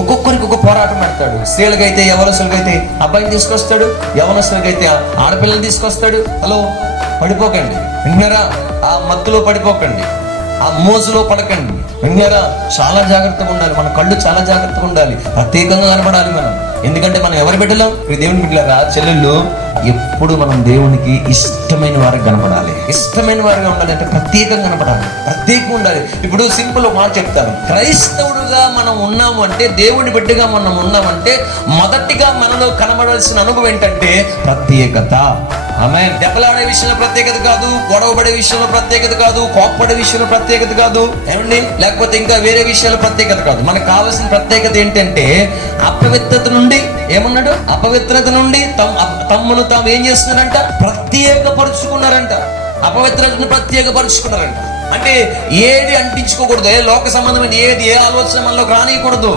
ఒక్కొక్కరికి ఒక పోరాటం పెడతాడు. స్త్రీలకైతే యవనస్తులకైతే అబ్బాయిని తీసుకొస్తాడు, యవనస్తులకైతే ఆడపిల్లని తీసుకొస్తాడు. హలో, పడిపోకండి, వింటున్నారా? ఆ మత్తులో పడిపోకండి, ఆ మోజులో పడకండి, వింటున్నారా? చాలా జాగ్రత్తగా ఉండాలి, మన కళ్ళు చాలా జాగ్రత్తగా ఉండాలి, ప్రత్యేకంగా కనపడాలి మనం. ఎందుకంటే మనం ఎవరి బిడ్డలం? దేవుని బిడ్డలారా, చెల్లెళ్ళు, ఎప్పుడు మనం దేవునికి ఇష్టమైన వారికి కనపడాలి. ఇష్టమైన వారిగా ఉండాలి అంటే ప్రత్యేకంగా కనపడాలి, ప్రత్యేకంగా ఉండాలి. ఇప్పుడు సింపుల్ మాట చెప్తాను. క్రైస్తవుడుగా మనం ఉన్నాము అంటే, దేవుని బిడ్డగా మనం ఉన్నామంటే, మొదటిగా మనలో కనబడాల్సిన అనుభవం ఏంటంటే ప్రత్యేకత. ఆమె దెబ్బలాడే విషయంలో ప్రత్యేకత కాదు, గొడవపడే విషయంలో ప్రత్యేకత కాదు, కోప్పడే విషయంలో ప్రత్యేకత కాదు, ఏమండి, లేకపోతే ఇంకా వేరే విషయాల ప్రత్యేకత కాదు. మనకు కావాల్సిన ప్రత్యేకత ఏంటంటే అపవిత్రత నుండి, ఏమన్నాడు? అపవిత్రత నుండి తమ్మును తాము ఏం చేస్తున్నారంట? ప్రత్యేకపరుచుకున్నారంట. అపవిత్రతను ప్రత్యేకపరుచుకున్నారంట. అంటే ఏది అంటించుకోకూడదు, లోక సంబంధమైన ఏది, ఏ ఆలోచన మనలో రానియకూడదు.